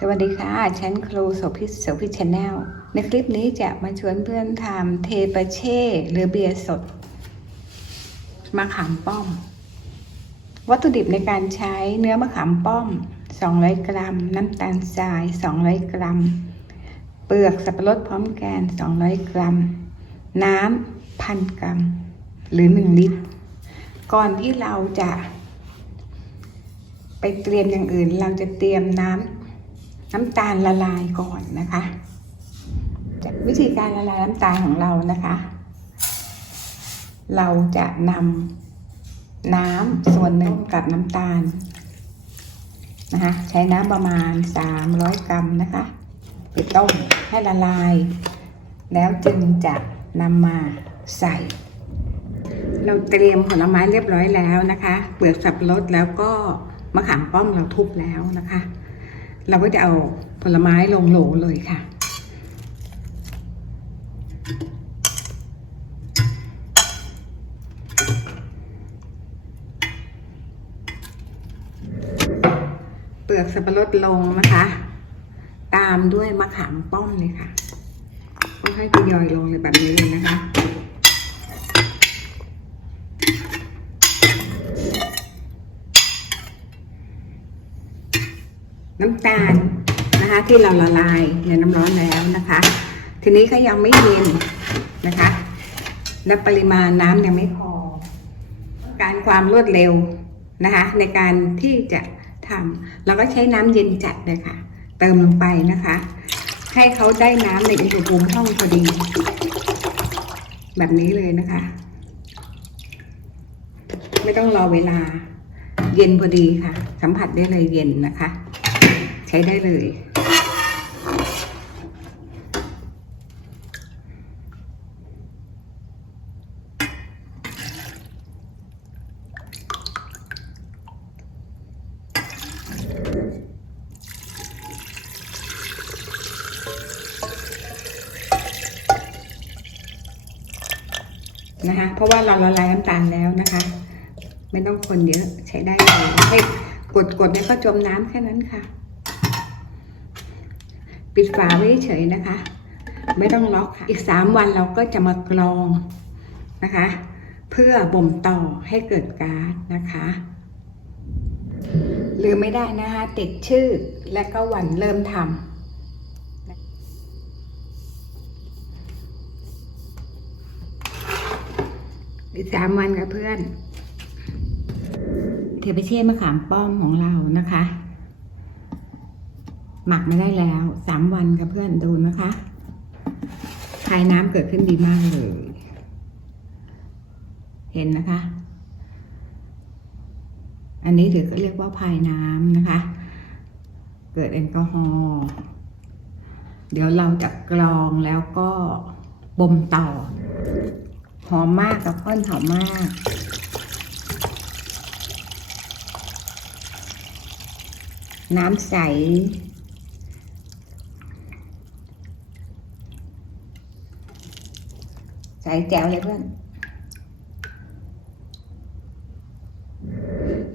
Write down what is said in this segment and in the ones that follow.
สวัสดีค่ะ ฉันครูโสภิตโสภิตชาแนล ในคลิปนี้จะมาชวนเพื่อนทำเทปเช่ หรือเบียร์สด มะขามป้อม วัตถุดิบในการใช้เนื้อมะขามป้อม 200 กรัม น้ำตาลทราย 200 กรัม เปลือกสับปะรดพร้อมแกน 200 กรัม น้ำพันกรัม หรือ 1 ลิตร ก่อนที่เราจะ ไปเตรียมอย่างอื่นเราจะเตรียมน้ำ น้ำตาลละลายก่อนนะคะวิธีการละลายน้ำตาลของเรานะคะ เราจะนำน้ำส่วนหนึ่งกับน้ำตาลนะคะใช้น้ำประมาณ 300 กรัมนะคะไปต้มให้ละลาย แล้วจึงจะนำมาใส่ เราเตรียมผลไม้เรียบร้อยแล้วนะคะ เปลือกสับปะรดแล้วก็มะขามป้อมเราทุบแล้วนะคะ เราก็จะเอาผลไม้ลงโหลเลยค่ะ เปลือกสับปะรดลงนะคะ ตามด้วยมะขามป้อมเลยค่ะก็ให้ทยอยลงเลยแบบนี้เลยนะคะ น้ำตาลนะคะ ที่เราละลายในน้ำร้อนแล้วนะคะ ทีนี้เขายังไม่เย็นนะคะ และปริมาณน้ำยังไม่พอการความรวดเร็วนะคะ ในการที่จะทำเราก็ใช้น้ำเย็นจัดเลยค่ะ เติมลงไปนะคะ ให้เขาได้น้ำในอุณหภูมิห้องพอดี แบบนี้เลยนะคะ ไม่ต้องรอเวลาเย็นพอดีค่ะ สัมผัสได้เลยเย็นนะคะ ช้ได้เลย นะคะ เพราะว่าเราละลายน้ำตาลแล้วนะคะ ไม่ต้องคนเยอะใช้ได้เลยให้กดกดเนี่ยก็จมน้ำแค่นั้นค่ะ ปิดฝาไว้เฉยนะคะ ไม่ต้องล็อกค่ะ อีกสามวันเราก็จะมากรองนะคะ เพื่อบ่มต่อให้เกิดก๊าซนะคะลืมไม่ได้นะคะติดชื่อและก็วันเริ่มทำอีกสามวันกับเพื่อน เทปเช่มะขามป้อมของเรานะคะ หมักมาได้แล้วสามวันกับเพื่อนดูนะคะภายน้ำเกิดขึ้นดีมากเลย เห็นนะคะ อันนี้ถือก็เรียกว่าภายน้ำนะคะ เกิดแอลกอฮอล์เดี๋ยวเราจะกรองแล้วก็บ่มต่อ หอมมากกับข้นหอมมากน้ำใส ใสแจ๋วเลยเพื่อน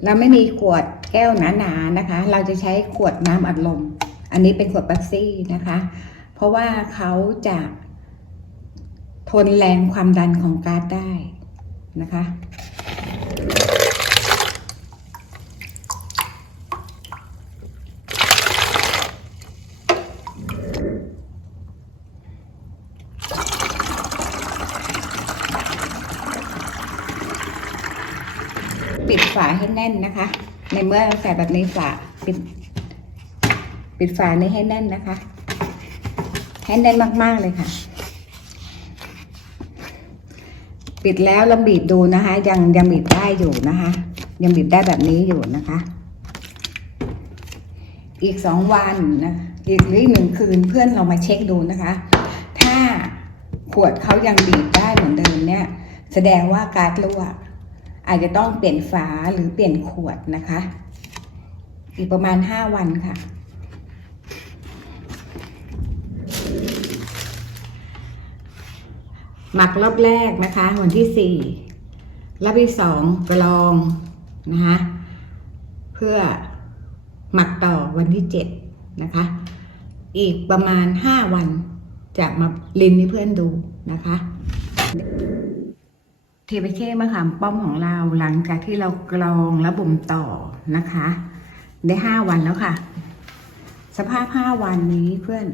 เราไม่มีขวดแก้วหนาๆนะคะ เราจะใช้ขวดน้ำอัดลม อันนี้เป็นขวดเป๊ปซี่นะคะ เพราะว่าเขาจะทนแรงความดันของก๊าซได้นะคะ ฝาให้แน่นนะคะ ในเมื่อเราใส่แบบนี้ฝาปิดปิดฝานี้ให้แน่นนะคะให้แน่นมากๆเลยค่ะ ปิดแล้วเราบีบดูนะคะ ยังยังบีบได้อยู่นะคะ ยังบีบได้แบบนี้อยู่นะคะ อีกสองวันนะอีกหรือหนึ่งคืนเพื่อนเรามาเช็คดูนะคะ ถ้าขวดเขายังบีบได้เหมือนเดิมเนี่ย แสดงว่าการ์ดรั่ว อาจจะต้องเปลี่ยนฝาหรือเปลี่ยนขวดนะคะ อีกประมาณห้าวันค่ะ หมักรอบแรกนะคะ วันที่สี่รอบที่สองกรองนะคะเพื่อหมักต่อวันที่เจ็ดนะคะ อีกประมาณ 5 วันจะมาลินให้เพื่อนดูนะคะ เทปเช่มะขามป้อมของเราหลังจากที่เรากรองและบ่มต่อนะคะ ได้ห้าวันแล้วค่ะ สภาพห้าวันนี้เพื่อน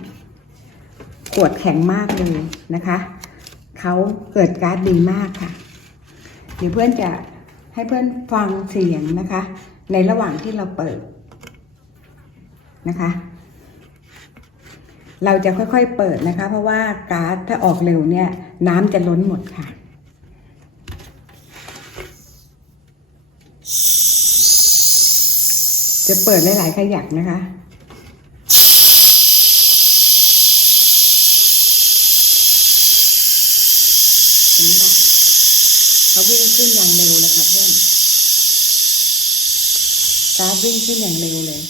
ขวดแข็งมากเลยนะคะเขาเกิดการ์ดดีมากค่ะ เดี๋ยวเพื่อนจะให้เพื่อนฟังเสียงนะคะ ในระหว่างที่เราเปิดนะคะ เราจะค่อยๆเปิดนะคะ เพราะว่าการ์ดถ้าออกเร็วเนี่ย น้ำจะล้นหมดค่ะ จะเปิดหลายๆขยักนะคะ เห็นไหมคะเขาวิ่งขึ้นอย่างเร็วเลยค่ะเพื่อนกราฟวิ่งขึ้นอย่างเร็วเลย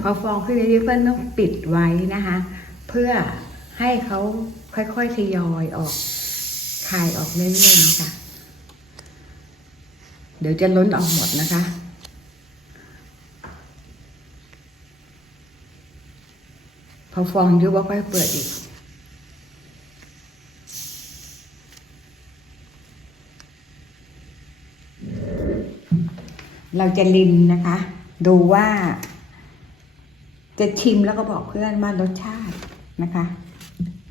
พอฟองขึ้นเยอะๆเพื่อนต้องปิดไว้นะคะ เพื่อให้เขาค่อยๆทยอยออกคายออกเรื่อยๆนะคะ เดี๋ยวจะล้นออกหมดนะคะ พอฟองเยอะว่าค่อยเปิดอีก เราจะลินนะคะ ดูว่า จะชิมแล้วก็บอกเพื่อนว่ารสชาตินะคะ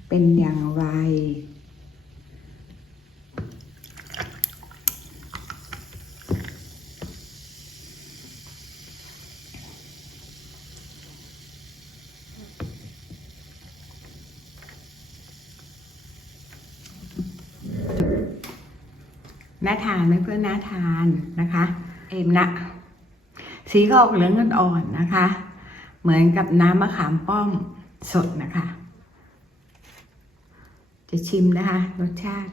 เป็นอย่างไร น่าทานเพื่อนน่าทานนะคะ เอ็มนะสีก็ออกเหลืองอ่อนๆนะคะ เหมือนกับน้ำมะขามป้อมสดนะคะ จะชิมนะคะ รสชาติ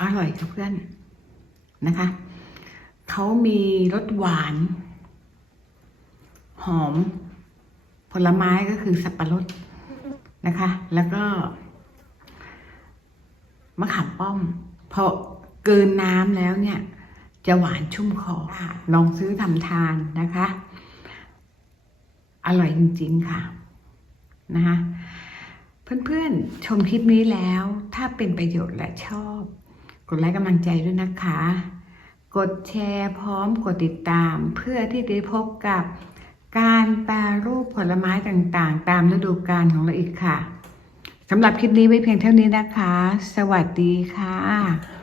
อร่อยค่ะเพื่อนนะคะ เขามีรสหวาน หอม ผลไม้ก็คือสับปะรดนะคะ แล้วก็มะขามป้อมพอเกินน้ำแล้วเนี่ย จะหวานชุ่มคอลองซื้อทำทานนะคะ อร่อยจริง ๆ ค่ะนะคะเพื่อนๆ ชมคลิปนี้แล้ว ถ้าเป็นประโยชน์และชอบ กดไลค์กำลังใจด้วยนะคะ กดแชร์พร้อมกดติดตามเพื่อที่จะพบกับ การแปรรูปผลไม้ต่างๆ ตามฤดูกาลของเราอีกค่ะสำหรับคลิปนี้ไว้เพียงเท่านี้นะคะ สวัสดีค่ะ